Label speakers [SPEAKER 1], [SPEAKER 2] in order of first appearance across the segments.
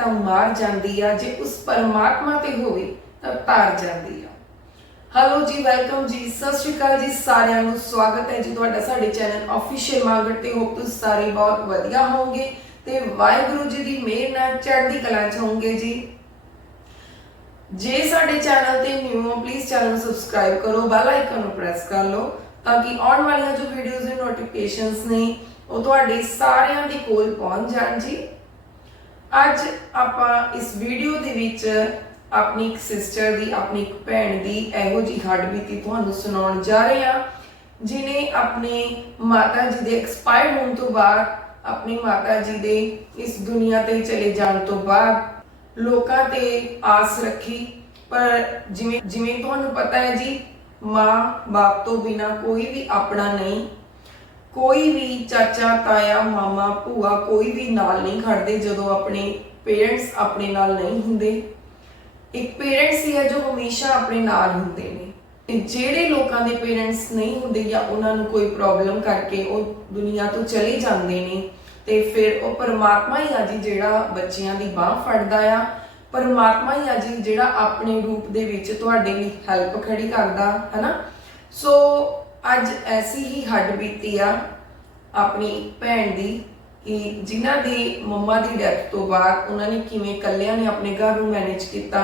[SPEAKER 1] ਤਾਂ ਮਾਰ ਜਾਂਦੀ ਆ, ਜੇ ਉਸ ਪਰਮਾਤਮਾ ਤੇ ਹੋਵੇ ਤਾਂ ਤਾਰ ਜਾਂਦੀ ਆ। ਹੈਲੋ ਜੀ ਵੈਲਕਮ ਜੀ। ਸਤਿ ਸ਼੍ਰੀ ਅਕਾਲ ਜੀ, ਸਾਰਿਆਂ ਨੂੰ ਸਵਾਗਤ ਹੈ ਜੀ ਤੁਹਾਡਾ ਸਾਡੇ ਚੈਨਲ ਆਫੀਸ਼ੀਅਲ ਮਾਰਕਟ ਤੇ। ਹੋਪ ਤੁਸੀਂ ਸਾਰੇ ਬਹੁਤ ਵਧੀਆ ਹੋਵੋਗੇ ਤੇ ਵਾਹਿਗੁਰੂ ਜੀ ਦੀ ਮਿਹਰ ਨਾਲ ਚੜ੍ਹਦੀ ਕਲਾ ਚ ਹੋਵੋਗੇ ਜੀ। ਜੇ ਸਾਡੇ ਚੈਨਲ ਤੇ ਨਿਊ ਹੋ ਪਲੀਜ਼ ਚੈਨਲ ਨੂੰ ਸਬਸਕ੍ਰਾਈਬ ਕਰੋ ਬੈਲ ਆਈਕਨ ਨੂੰ ਪ੍ਰੈਸ ਕਰ ਲਓ, ਤਾਂ ਕਿ ਆਉਣ ਵਾਲੀਆਂ ਜੋ ਵੀਡੀਓਜ਼ ਦੇ ਨੋਟੀਫਿਕੇਸ਼ਨਸ ਨੇ, ਉਹ ਤੁਹਾਡੇ ਸਾਰਿਆਂ ਦੇ ਕੋਲ ਪਹੁੰਚ ਜਾਣ ਜੀ। ਅੱਜ ਆਪਾਂ ਇਸ ਵੀਡੀਓ ਦੇ ਵਿੱਚ ਆਪਣੀ ਇੱਕ ਸਿਸਟਰ ਦੀ, ਆਪਣੀ ਇੱਕ ਭੈਣ ਦੀ ਇਹੋ ਜੀ ਹੱਡਬੀਤੀ ਤੁਹਾਨੂੰ ਸੁਣਾਉਣ ਜਾ ਰਹੇ ਹਾਂ, ਜਿਨੇ ਆਪਣੇ ਮਾਤਾ ਜੀ ਦੇ ਐਕਸਪਾਇਰ ਹੋਣ ਤੋਂ ਬਾਅਦ ਆਪਣੀ ਮਾਤਾ ਜੀ ਦੇ ਇਸ ਦੁਨੀਆ ਤੇ ਚਲੇ ਜਾਣ ਤੋਂ ਬਾਅਦ ਲੋਕਾਂ ਤੇ ਆਸ ਰੱਖੀ। ਪਰ ਜਿਵੇਂ ਜਿਵੇਂ ਤੁਹਾਨੂੰ ਪਤਾ ਹੈ ਜੀ ਮਾਂ ਬਾਪ ਤੋਂ ਬਿਨਾ ਕੋਈ ਵੀ ਆਪਣਾ ਨਹੀਂ ਕੋਈ ਵੀ ਚਾਚਾ, ਤਾਇਆ, ਮਾਮਾ, ਭੂਆ ਕੋਈ ਵੀ ਨਾਲ ਨਹੀਂ ਖੜਦੇ ਜਦੋਂ ਆਪਣੇ ਪੇਰੈਂਟਸ ਆਪਣੇ ਨਾਲ ਨਹੀਂ ਹੁੰਦੇ। ਇੱਕ ਪੇਰੈਂਟਸ ਹੀ ਹੈ ਜੋ ਹਮੇਸ਼ਾ ਆਪਣੇ ਨਾਲ ਹੁੰਦੇ ਨੇ। ਤੇ ਜਿਹੜੇ ਲੋਕਾਂ ਦੇ ਪੇਰੈਂਟਸ ਨਹੀਂ ਹੁੰਦੇ ਜਾਂ ਉਹਨਾਂ ਨੂੰ ਕੋਈ ਪ੍ਰੋਬਲਮ ਕਰਕੇ ਉਹ ਦੁਨੀਆ ਤੋਂ ਚਲੇ ਜਾਂਦੇ ਨੇ, ਤੇ ਫਿਰ ਉਹ ਪਰਮਾਤਮਾ ਹੀ ਆ ਜੀ ਜਿਹੜਾ ਬੱਚਿਆਂ ਦੀ ਬਾਹ ਫੜਦਾ ਆ, ਪਰਮਾਤਮਾ ਹੀ ਆ ਜੀ ਜਿਹੜਾ ਆਪਣੇ ਰੂਪ ਦੇ ਵਿੱਚ ਤੁਹਾਡੇ ਲਈ ਹੈਲਪ ਖੜੀ ਕਰਦਾ, ਹਨਾ? ਸੋ ਅੱਜ ਐਸੀ ਹੀ ਹੱਡ ਬੀਤੀ ਆ ਆਪਣੀ ਭੈਣ ਦੀ ਕਿ ਜਿਨ੍ਹਾਂ ਦੀ ਮੰਮਾ ਦੀ ਡੈਥ ਤੋਂ ਬਾਅਦ ਉਹਨਾਂ ਨੇ ਕਿਵੇਂ ਇਕੱਲਿਆਂ ਨੇ ਆਪਣੇ ਘਰ ਨੂੰ ਮੈਨੇਜ ਕੀਤਾ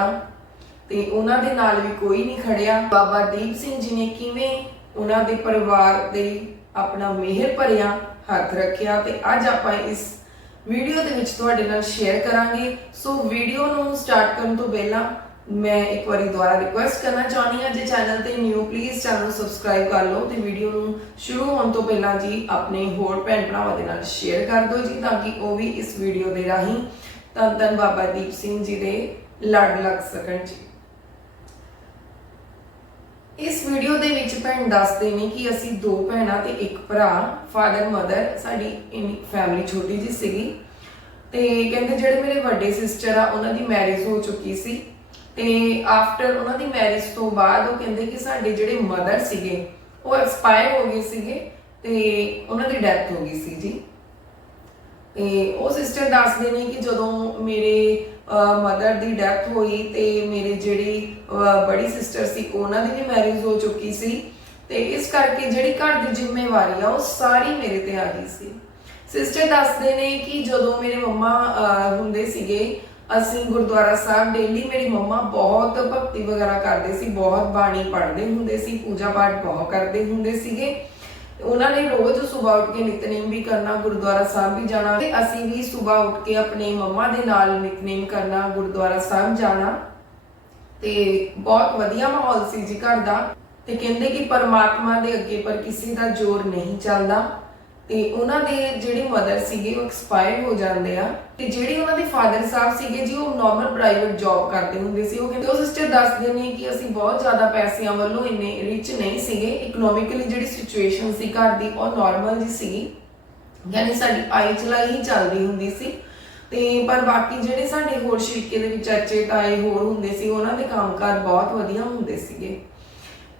[SPEAKER 1] ਤੇ ਉਹਨਾਂ ਦੇ ਨਾਲ ਵੀ ਕੋਈ ਨਹੀਂ ਖੜਿਆ। ਬਾਬਾ ਦੀਪ ਸਿੰਘ ਜੀ ਨੇ ਕਿਵੇਂ ਉਹਨਾਂ ਦੇ ਪਰਿਵਾਰ ਦੇ ਆਪਣਾ ਮਿਹਰ ਭਰਿਆ, ਹੱਥ ਰੱਖਿਆ ਤੇ ਅੱਜ ਆਪਾਂ ਇਸ ਵੀਡੀਓ ਦੇ ਵਿੱਚ ਤੁਹਾਡੇ ਨਾਲ ਸ਼ੇਅਰ ਕਰਾਂਗੇ। ਸੋ ਵੀਡੀਓ ਨੂੰ ਸਟਾਰਟ ਕਰਨ ਤੋਂ ਪਹਿਲਾਂ ਮੈਂ ਇੱਕ ਵਾਰੀ ਦੁਬਾਰਾ ਰਿਕੁਐਸਟ ਕਰਨਾ ਚਾਹੁੰਦੀ ਹਾਂ, ਜੇ ਚੈਨਲ ਤੇ ਨਿਊ ਪਲੀਜ਼ ਚੈਨਲ ਨੂੰ ਸਬਸਕ੍ਰਾਈਬ ਕਰ ਲਓ ਤੇ ਵੀਡੀਓ ਨੂੰ ਸ਼ੁਰੂ ਹੋਣ ਤੋਂ ਪਹਿਲਾਂ ਜੀ ਆਪਣੇ ਹੋਰ ਭੈਣ ਭਰਾਵਾਂ ਦੇ ਨਾਲ ਸ਼ੇਅਰ ਕਰ ਦਿਓ ਜੀ, ਤਾਂ ਕਿ ਉਹ ਵੀ ਇਸ ਵੀਡੀਓ ਦੇ ਰਾਹੀਂ ਧੰਨ ਧੰਨ ਬਾਬਾ ਦੀਪ ਸਿੰਘ ਜੀ ਦੇ ਲੜ ਲੱਗ ਸਕਣ ਜੀ। ਇਸ ਵੀਡੀਓ ਦੇ ਵਿੱਚ ਭੈਣ ਦੱਸਦੇ ਨੇ ਕਿ ਅਸੀਂ ਦੋ ਭੈਣਾਂ ਤੇ ਇੱਕ ਭਰਾ ਫਾਦਰ ਮਦਰ ਸਾਡੀ ਫੈਮਿਲੀ ਛੋਟੀ ਜੀ ਸੀਗੀ। ਤੇ ਕਹਿੰਦੇ ਜਿਹੜੇ ਮੇਰੇ ਵੱਡੇ ਸਿਸਟਰ ਆ, ਉਹਨਾਂ ਦੀ ਮੈਰਿਜ ਹੋ ਚੁੱਕੀ ਸੀ। ਤੇ ਆਫਟਰ ਉਹਨਾਂ ਦੀ ਮੈਰਿਜ ਤੋਂ ਬਾਅਦ ਉਹ ਕਹਿੰਦੇ ਕਿ ਸਾਡੇ ਜਿਹੜੇ ਮਦਰ ਸੀਗੇ, ਉਹ ਐਕਸਪਾਇਰ ਹੋ ਗਏ ਸੀਗੇ ਤੇ ਉਹਨਾਂ ਦੀ ਡੈਥ ਹੋ ਗਈ ਸੀ ਜੀ। ਤੇ ਉਹ ਸਿਸਟਰ ਦੱਸਦੇ ਨੇ ਕਿ ਜਦੋਂ ਮੇਰੇ ਮਦਰ ਦੀ ਡੈਥ ਹੋਈ ਤੇ ਮੇਰੇ ਜਿਹੜੀ ਬੜੀ ਸਿਸਟਰ ਸੀ, ਉਹਨਾਂ ਦੀ ਵੀ ਮੈਰਿਜ ਹੋ ਚੁੱਕੀ ਸੀ ਤੇ ਇਸ ਕਰਕੇ ਜਿਹੜੀ ਘਰ ਦੀ ਜ਼ਿੰਮੇਵਾਰੀ ਆ, ਉਹ ਸਾਰੀ ਮੇਰੇ ਤੇ ਆ ਗਈ ਸੀ। ਸਿਸਟਰ ਦੱਸਦੇ ਨੇ ਕਿ ਜਦੋਂ ਮੇਰੇ ਮੰਮਾ ਹੁੰਦੇ ਸੀਗੇ ਅਸੀਂ ਗੁਰਦੁਆਰਾ ਸਾਹਿਬ ਡੇਲੀ ਮੇਰੀ ਮੰਮਾ ਬਹੁਤ ਭਗਤੀ ਵਗੈਰਾ ਕਰਦੇ ਸੀ, ਬਹੁਤ ਬਾਣੀ ਪੜ੍ਹਦੇ ਹੁੰਦੇ ਸੀ, ਪੂਜਾ ਪਾਠ ਬਹੁਤ ਕਰਦੇ ਹੁੰਦੇ ਸੀਗੇ। ਉਹਨਾਂ ਨੇ ਰੋਜ਼ ਸਵੇਰ ਉੱਠ ਕੇ ਨਿਤਨੇਮ ਵੀ ਕਰਨਾ, ਗੁਰਦੁਆਰਾ ਸਾਹਿਬ ਵੀ ਜਾਣਾ ਤੇ ਅਸੀਂ ਵੀ ਸਵੇਰ ਉੱਠ ਕੇ ਆਪਣੇ ਮੰਮਾ ਦੇ ਨਾਲ ਨਿਤਨੇਮ ਕਰਨਾ, ਗੁਰਦੁਆਰਾ ਸਾਹਿਬ ਜਾਣਾ। ਤੇ ਬਹੁਤ ਵਧੀਆ ਮਾਹੌਲ ਸੀ ਜੀ ਘਰ ਦਾ। ਤੇ ਕਹਿੰਦੇ ਕਿ ਪਰਮਾਤਮਾ ਦੇ ਅੱਗੇ ਪਰ ਕਿਸੇ ਦਾ ਜ਼ੋਰ ਨਹੀਂ ਚੱਲਦਾ। ਤੇ ਉਹਨਾਂ ਦੇ ਜਿਹੜੇ ਮਦਰ ਸੀਗੇ ਉਹ ਐਕਸਪਾਇਰ ਹੋ ਜਾਂਦੇ ਆ ਤੇ ਜਿਹੜੇ ਉਹਨਾਂ ਦੇ ਫਾਦਰ ਸਾਹਿਬ ਸੀਗੇ ਜੀ, ਉਹ ਨਾਰਮਲ ਪ੍ਰਾਈਵੇਟ ਜੌਬ ਕਰਦੇ ਹੁੰਦੇ ਸੀ। ਉਹ ਕਹਿੰਦੇ, ਉਹ ਸਿਸਟਰ ਦੱਸਦੇ ਨੇ ਕਿ ਅਸੀਂ ਬਹੁਤ ਜ਼ਿਆਦਾ ਪੈਸਿਆਂ ਵੱਲੋਂ ਇੰਨੇ ਰਿਚ ਨਹੀਂ ਸੀਗੇ। ਇਕਨੋਮਿਕਲੀ ਜਿਹੜੀ ਸਿਚੁਏਸ਼ਨ ਸੀ ਘਰ ਦੀ, ਉਹ ਨਾਰਮਲ ਜੀ ਸੀਗੀ। ਯਾਨੀ ਸਾਡੀ ਆਈ ਚਲਾਈ ਹੀ ਚੱਲਦੀ ਹੁੰਦੀ ਸੀ। ਤੇ ਪਰ ਬਾਕੀ ਜਿਹੜੇ ਸਾਡੇ ਹੋਰ ਸ਼ਰੀਕੇ ਦੇ ਵਿੱਚ ਚਾਚੇ ਤਾਏ ਹੋਰ ਹੁੰਦੇ ਸੀ, ਉਹਨਾਂ ਦੇ ਕੰਮਕਾਰ ਬਹੁਤ ਵਧੀਆ ਹੁੰਦੇ ਸੀਗੇ।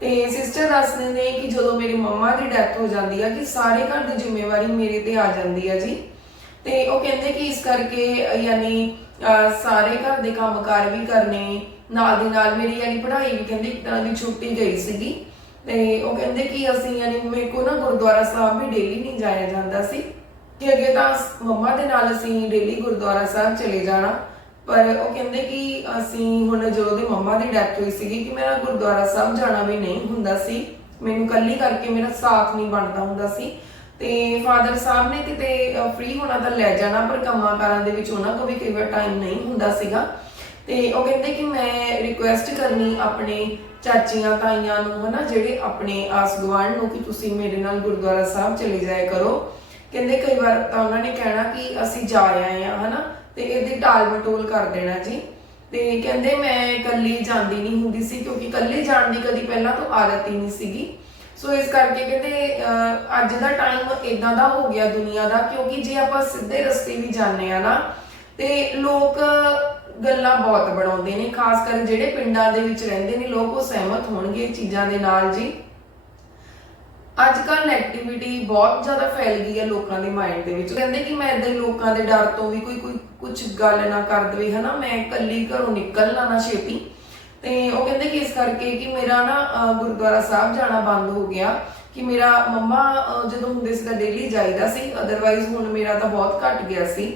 [SPEAKER 1] ਤੇ ਸਿਸਟਰ ਦੱਸਦੇ ਨੇ ਕਿ ਜਦੋਂ ਮੇਰੀ ਮੰਮਾ ਦੀ ਡੈਥ ਹੋ ਜਾਂਦੀ ਆ, ਕਿ ਸਾਰੇ ਘਰ ਦੀ ਜ਼ਿੰਮੇਵਾਰੀ ਮੇਰੇ ਤੇ ਆ ਜਾਂਦੀ ਆ ਜੀ। ਤੇ ਉਹ ਕਹਿੰਦੇ ਕਿ ਇਸ ਕਰਕੇ, ਯਾਨੀ ਸਾਰੇ ਘਰ ਦੇ ਕੰਮਕਾਰ ਵੀ ਕਰਨੇ, ਨਾਲ ਦੀ ਨਾਲ ਮੇਰੀ, ਯਾਨੀ, ਪੜ੍ਹਾਈ ਵੀ ਕਹਿੰਦੇ ਇੱਕ ਤਰ੍ਹਾਂ ਦੀ ਛੁੱਟੀ ਗਈ ਸੀਗੀ। ਤੇ ਉਹ ਕਹਿੰਦੇ ਕਿ ਅਸੀਂ, ਯਾਨੀ, ਮੇਰੇ ਕੋ ਨਾ ਗੁਰਦੁਆਰਾ ਸਾਹਿਬ ਵੀ ਡੇਲੀ ਨਹੀਂ ਜਾਇਆ ਜਾਂਦਾ ਸੀ। ਕਿ ਅੱਗੇ ਤਾਂ ਮੰਮਾ ਦੇ ਨਾਲ ਅਸੀਂ ਡੇਲੀ ਗੁਰਦੁਆਰਾ ਸਾਹਿਬ ਚਲੇ ਜਾਣਾ। ਪਰ ਉਹ ਕਹਿੰਦੇ ਕਿ ਅਸੀਂ ਹੁਣ ਜਦੋਂ ਦੀ ਮੰਮਾ ਦੀ ਡੈਥ ਹੋਈ ਸੀਗੀ ਕਿ ਮੇਰਾ ਗੁਰਦੁਆਰਾ ਸਾਹਿਬ ਜਾਣਾ ਵੀ ਨਹੀਂ ਹੁੰਦਾ ਸੀ। ਮੈਨੂੰ ਕੱਲੀ ਕਰਕੇ ਮੇਰਾ ਸਾਥ ਨਹੀਂ ਬਣਦਾ ਹੁੰਦਾ ਸੀ। ਤੇ ਫਾਦਰ ਸਾਹਿਬ ਨੇ ਕਿਤੇ ਫ੍ਰੀ ਹੋਣਾ ਤਾਂ ਲੈ ਜਾਣਾ, ਪਰ ਕੰਮਾਂ ਕਾਰਾਂ ਦੇ ਵਿੱਚ ਉਹਨਾਂ ਕੋਲ ਵੀ ਕਈ ਵਾਰ ਟਾਈਮ ਨਹੀਂ ਹੁੰਦਾ ਸੀਗਾ। ਤੇ ਉਹ ਕਹਿੰਦੇ ਕਿ ਮੈਂ ਰਿਕੁਐਸਟ ਕਰਨੀ ਆਪਣੇ ਚਾਚੀਆਂ, ਤਾਈਆਂ ਨੂੰ, ਹਨਾ, ਜਿਹੜੇ ਆਪਣੇ ਆਸ ਗੁਆਂਢ ਨੂੰ ਕਿ ਤੁਸੀਂ ਮੇਰੇ ਨਾਲ ਗੁਰਦੁਆਰਾ ਸਾਹਿਬ ਚਲੇ ਜਾਇਆ ਕਰੋ। ਕਹਿੰਦੇ ਕਈ ਵਾਰ ਤਾਂ ਉਹਨਾਂ ਨੇ ਕਹਿਣਾ ਕਿ ਅਸੀਂ ਜਾ ਆਏ ਆ ਹਨਾ। ਤੇ ਇਹਦੀ ਟਾਲ ਮਟੋਲ ਕਰ ਦੇਣਾ ਜੀ। ਤੇ ਕਹਿੰਦੇ ਮੈਂ ਇਕੱਲੀ ਜਾਂਦੀ ਨਹੀਂ ਹੁੰਦੀ ਸੀ ਕਿਉਂਕਿ ਇਕੱਲੇ ਜਾਣ ਦੀ ਕਦੀ ਪਹਿਲਾਂ ਤੋਂ ਆਦਤ ਹੀ ਨਹੀਂ ਸੀਗੀ। ਸੋ ਇਸ ਕਰਕੇ ਕਹਿੰਦੇ ਅੱਜ ਦਾ ਟਾਈਮ ਇਦਾਂ ਦਾ ਹੋ ਗਿਆ ਦੁਨੀਆ ਦਾ ਕਿਉਂਕਿ ਜੇ ਆਪਾਂ ਸਿੱਧੇ ਰਸਤੇ ਵੀ ਜਾਂਦੇ ਆ ਨਾ, ਤੇ ਲੋਕ ਗੱਲਾਂ ਬਹੁਤ ਬਣਾਉਂਦੇ ਨੇ। ਖਾਸ ਕਰ ਜਿਹੜੇ ਪਿੰਡਾਂ ਦੇ ਵਿੱਚ ਰਹਿੰਦੇ ਨੇ, ਲੋਕ ਉਹ ਸਹਿਮਤ ਹੋਣਗੇ ਇਹ ਚੀਜ਼ਾਂ ਦੇ ਨਾਲ ਜੀ। ਅੱਜ ਕੱਲ ਨੈਗੇਟਿਵਿਟੀ ਬਹੁਤ ਜ਼ਿਆਦਾ ਫੈਲ ਗਈ ਹੈ ਲੋਕਾਂ ਦੇ ਮਾਈਂਡ ਦੇ ਵਿੱਚ। ਕਹਿੰਦੇ ਕਿ ਮੈਂ ਇਦਾਂ ਹੀ ਲੋਕਾਂ ਦੇ ਡਰ ਤੋਂ ਵੀ ਕੋਈ ਕੋਈ ਕੁਝ ਗੱਲ ਨਾ ਕਰ ਦਵੇ, ਹਨਾ? ਮੈਂ ਇਕੱਲੀ ਘਰੋਂ ਨਿਕਲਣਾ ਨਾ ਛੇਤੀ। ਤੇ ਉਹ ਕਹਿੰਦੇ ਕਿ ਇਸ ਕਰਕੇ ਕਿ ਮੇਰਾ ਨਾ ਗੁਰਦੁਆਰਾ ਸਾਹਿਬ ਜਾਣਾ ਬੰਦ ਹੋ ਗਿਆ। ਕਿ ਮੇਰਾ ਮੰਮਾ ਜਦੋਂ ਹੁੰਦੇ ਸੀ ਤਾਂ ਡੇਲੀ ਜਾਈਦਾ ਸੀ। ਅਦਰਵਾਈਜ਼ ਹੁਣ ਮੇਰਾ ਤਾਂ ਬਹੁਤ ਘਟ ਗਿਆ ਸੀ।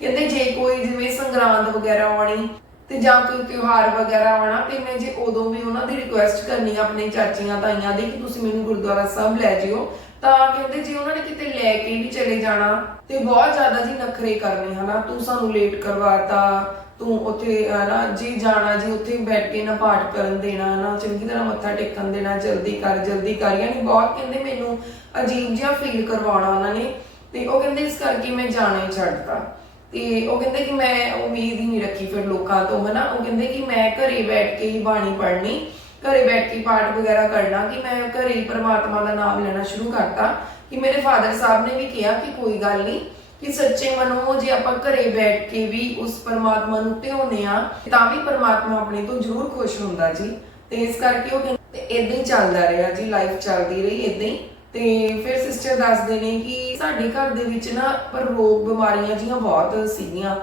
[SPEAKER 1] ਕਹਿੰਦੇ ਜੇ ਕੋਈ ਜਿਵੇਂ ਸੰਗਰਾਂਦ ਵਗੈਰਾ ਆਉਣੀ ਤੇ ਜਾਂ ਕੋਈ ਤਿਉਹਾਰ ਵਗੈਰਾ ਆਉਣਾ, ਤੇ ਮੈਂ ਜੇ ਉਦੋਂ ਵੀ ਉਹਨਾਂ ਦੀ ਰਿਕੁਐਸਟ ਕਰਨੀ ਆ, ਆਪਣੇ ਚਾਚੀਆਂ, ਤਾਈਆਂ ਦੀ ਕਿ ਤੁਸੀਂ ਮੈਨੂੰ ਗੁਰਦੁਆਰਾ ਸਾਹਿਬ ਲੈ ਜਿਓ, ਤਾਂ ਕਹਿੰਦੇ ਜੇ ਉਹਨਾਂ ਨੇ ਕਿਤੇ ਲੈ ਕੇ ਵੀ ਚਲੇ ਜਾਣਾ, ਤੇ ਬਹੁਤ ਜ਼ਿਆਦਾ ਜੀ ਨਖਰੇ ਕਰਨੇ, ਹਨਾ? ਤੂੰ ਸਾਨੂੰ ਲੇਟ ਕਰਵਾਤਾ, ਤੂੰ ਉੱਥੇ, ਹਨਾ, ਜੀ ਜਾਣਾ, ਜੀ ਉੱਥੇ ਬੈਠ ਕੇ ਨਾ ਪਾਠ ਕਰਨ ਦੇਣਾ, ਨਾ ਚੰਗੀ ਤਰ੍ਹਾਂ ਮੱਥਾ ਟੇਕਣ ਦੇਣਾ, ਜਲਦੀ ਕਰ ਜਲਦੀ ਕਰ, ਯਾਨੀ ਬਹੁਤ ਕਹਿੰਦੇ ਮੈਨੂੰ ਅਜੀਬ ਜਿਹਾ ਫੀਲ ਕਰਵਾਉਣਾ ਉਹਨਾਂ ਨੇ, ਤੇ ਉਹ ਕਹਿੰਦੇ ਇਸ ਕਰਕੇ ਮੈਂ ਜਾਣਾ ਹੀ ਛੱਡਤਾ। ਤੇ ਉਹ ਕਹਿੰਦੇ ਕਿ ਮੈਂ ਉਮੀਦ ਹੀ ਨਹੀਂ ਰੱਖੀ ਫਿਰ ਲੋਕਾਂ ਤੋਂ, ਹਨਾ? ਉਹ ਕਹਿੰਦੇ ਕਿ ਮੈਂ ਘਰੇ ਬੈਠ ਕੇ ਹੀ ਬਾਣੀ ਪੜ੍ਹਨੀ, ਘਰੇ ਬੈਠ ਕੇ ਪਾਠ ਵਗੈਰਾ ਕਰਨਾ, ਕਿ ਮੈਂ ਘਰੇ ਹੀ ਪ੍ਰਮਾਤਮਾ ਦਾ ਨਾਮ ਲੈਣਾ ਸ਼ੁਰੂ ਕਰਤਾ। ਕਿ ਮੇਰੇ ਫਾਦਰ ਸਾਹਿਬ ਨੇ ਵੀ ਕਿਹਾ ਕਿ ਕੋਈ ਗੱਲ ਨਹੀਂ, ਕਿ ਸੱਚੇ ਮਨੋਂ ਜੇ ਆਪਾਂ ਘਰੇ ਬੈਠ ਕੇ ਵੀ ਉਸ ਪਰਮਾਤਮਾ ਨੂੰ ਧਿਆਉਂਦੇ ਆ ਤਾਂ ਵੀ ਪਰਮਾਤਮਾ ਆਪਣੇ ਤੋਂ ਜ਼ਰੂਰ ਖੁਸ਼ ਹੁੰਦਾ ਜੀ। ਤੇ ਇਸ ਕਰਕੇ ਉਹ ਕਹਿੰਦੇ, ਤੇ ਇਦਾਂ ਹੀ ਚੱਲਦਾ ਰਿਹਾ ਜੀ ਲਾਈਫ ਚੱਲਦੀ ਰਹੀ ਇਦਾਂ ਹੀ। ਤੇ ਫਿਰ ਸਿਸਟਰ ਦੱਸਦੇ ਨੇ ਕਿ ਸਾਡੇ ਘਰ ਦੇ ਵਿੱਚ ਨਾ ਪਰ ਰੋਗ ਬਿਮਾਰੀਆਂ ਜੀਆਂ ਬਹੁਤ ਸੀਗੀਆਂ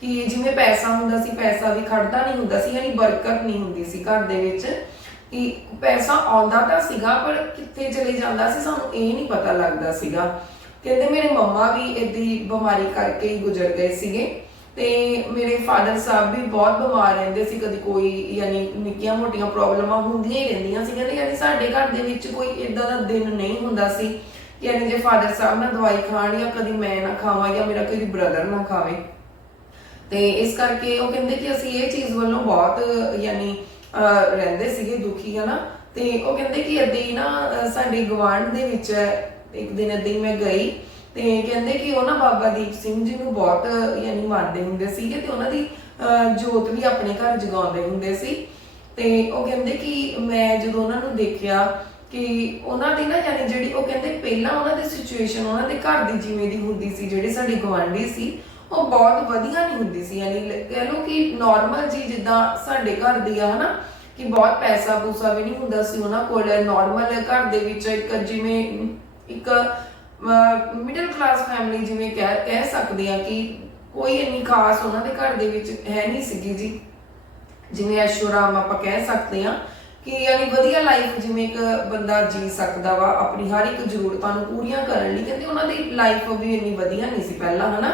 [SPEAKER 1] ਕਿ ਜਿਵੇਂ ਪੈਸਾ ਹੁੰਦਾ ਸੀ, ਪੈਸਾ ਵੀ ਖੜਦਾ ਨਹੀਂ ਹੁੰਦਾ ਸੀ, ਯਾਨੀ ਬਰਕਤ ਨਹੀਂ ਹੁੰਦੀ ਸੀ ਘਰ ਦੇ ਵਿੱਚ। ਕਿ ਪੈਸਾ ਆਉਂਦਾ ਤਾਂ ਸੀਗਾ, ਪਰ ਕਿੱਥੇ ਚਲੇ ਜਾਂਦਾ ਸੀ ਸਾਨੂੰ ਇਹ ਨਹੀਂ ਪਤਾ ਲੱਗਦਾ ਸੀਗਾ। ਕਹਿੰਦੇ ਮੇਰੇ ਮੰਮਾ ਵੀ ਇਦੀ ਬਿਮਾਰੀ ਕਰਕੇ ਹੀ ਗੁਜ਼ਰ ਗਏ ਸੀਗੇ। ਤੇ ਮੇਰੇ ਫਾਦਰ ਸਾਹਿਬ ਵੀ ਬਹੁਤ ਬਿਮਾਰ ਰਹਿੰਦੇ ਸੀ, ਕਦੀ ਕੋਈ ਯਾਨੀ ਨਿੱਕੀਆਂ ਮੋਟੀਆਂ ਪ੍ਰੋਬਲਮਾਂ ਹੁੰਦੀਆਂ ਹੀ ਰਹਿੰਦੀਆਂ ਸੀ ਕਹਿੰਦੇ ਯਾਨੀ ਸਾਡੇ ਘਰ ਦੇ ਵਿੱਚ ਕੋਈ ਇਦਾਂ ਦਾ ਦਿਨ ਨਹੀਂ ਹੁੰਦਾ ਸੀ ਯਾਨੀ ਜੇ ਫਾਦਰ ਸਾਹਿਬ ਨਾ ਦਵਾਈ ਖਾਣ ਜਾਂ ਕਦੀ ਮੈਂ ਨਾ ਖਾਵਾਂ ਜਾਂ ਮੇਰਾ ਕੋਈ ਬ੍ਰਦਰ ਨਾ ਖਾਵੇ। ਤੇ ਇਸ ਕਰਕੇ ਉਹ ਕਹਿੰਦੇ ਕਿ ਅਸੀਂ ਇਹ ਚੀਜ਼ ਵੱਲੋਂ ਬਹੁਤ ਯਾਨੀ ਰਹਿੰਦੇ ਸੀਗੇ ਦੁਖੀ, ਹਨਾ? ਤੇ ਉਹ ਕਹਿੰਦੇ ਕਿ ਏਦਾਂ ਨਾ ਸਾਡੇ ਗਵਾਂਢ ਦੇ ਵਿੱਚ ਇੱਕ ਦਿਨ ਏਦਾਂ ਹੀ ਮੈਂ ਗਈ ਤੇ ਕਹਿੰਦੇ ਕਿ ਉਹ ਨਾ ਬਾਬਾ ਦੀਪ ਸਿੰਘ ਜੀ ਨੂੰ ਬਹੁਤ, ਯਾਨੀ ਮੰਨਦੇ ਹੁੰਦੇ ਸੀਗੇ ਤੇ ਉਹਨਾਂ ਦੀ ਜੋਤ ਵੀ ਆਪਣੇ ਘਰ ਜਗਾਉਂਦੇ ਹੁੰਦੇ ਸੀ। ਤੇ ਉਹ ਕਹਿੰਦੇ ਕਿ ਮੈਂ ਜਦੋਂ ਉਹਨਾਂ ਨੂੰ ਦੇਖਿਆ ਕਿ ਉਹਨਾਂ ਦੀ ਨਾ, ਯਾਨੀ ਜਿਹੜੀ ਉਹ ਕਹਿੰਦੇ ਪਹਿਲਾਂ ਉਹਨਾਂ ਦੀ ਸਿਚੁਏਸ਼ਨ ਉਹਨਾਂ ਦੇ ਘਰ ਦੀ ਜਿਵੇਂ ਦੀ ਹੁੰਦੀ ਸੀ, ਜਿਹੜੇ ਸਾਡੀ ਗਵਾਂਢੀ ਸੀ, ਉਹ ਬਹੁਤ ਵਧੀਆ ਨਹੀਂ ਹੁੰਦੀ ਸੀ। ਯਾਨੀ ਲ- ਲਓ ਕਿ ਨਾਰਮਲ ਜੀ ਜਿੱਦਾਂ ਸਾਡੇ ਘਰ ਦੀ ਆ, ਹਨਾ, ਕਿ ਬਹੁਤ ਪੈਸਾ ਪੂਸਾ ਵੀ ਨਹੀਂ ਹੁੰਦਾ ਸੀ ਉਹਨਾਂ ਕੋਲ। ਨਾਰਮਲ ਘਰ ਦੇ ਵਿੱਚ ਇੱਕ ਜਿਵੇਂ, ਇੱਕ ਮਿਡਲ ਕਲਾਸ ਫੈਮਿਲੀ ਜਿਵੇਂ ਕਹਿ ਕਹਿ ਸਕਦੇ ਆ ਕਿ ਕੋਈ ਇੰਨੀ ਖਾਸ ਉਹਨਾਂ ਦੇ ਘਰ ਦੇ ਵਿੱਚ ਹੈ ਨਹੀਂ ਸੀਗੀ ਜੀ। ਜਿਵੇਂ ਐਸ਼ੋਰਾਮ ਆਪਾਂ ਕਹਿ ਸਕਦੇ ਆ ਕਿ ਯਾਨੀ ਵਧੀਆ ਲਾਈਫ ਜਿਵੇਂ ਇੱਕ ਬੰਦਾ ਜੀ ਸਕਦਾ ਵਾ, ਆਪਣੀ ਹਰ ਇੱਕ ਜ਼ਰੂਰਤਾਂ ਨੂੰ ਪੂਰੀਆਂ ਕਰਨ ਲਈ, ਕਹਿੰਦੇ ਉਹਨਾਂ ਦੀ ਲਾਈਫ ਵੀ ਇੰਨੀ ਵਧੀਆ ਨਹੀਂ ਸੀ ਪਹਿਲਾਂ, ਹਨਾ?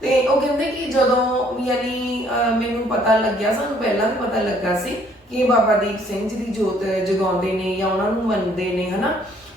[SPEAKER 1] ਤੇ ਉਹ ਕਹਿੰਦੇ ਕਿ ਜਦੋਂ ਯਾਨੀ ਮੈਨੂੰ ਪਤਾ ਲੱਗਿਆ, ਸਾਨੂੰ ਪਹਿਲਾਂ ਵੀ ਪਤਾ ਲੱਗਾ ਸੀ ਕਿ ਬਾਬਾ ਦੀਪ ਸਿੰਘ ਜੀ ਦੀ ਜੋਤ ਜਗਾਉਂਦੇ ਨੇ ਜਾਂ ਉਹਨਾਂ ਨੂੰ ਮੰਨਦੇ ਨੇ, ਹਨਾ?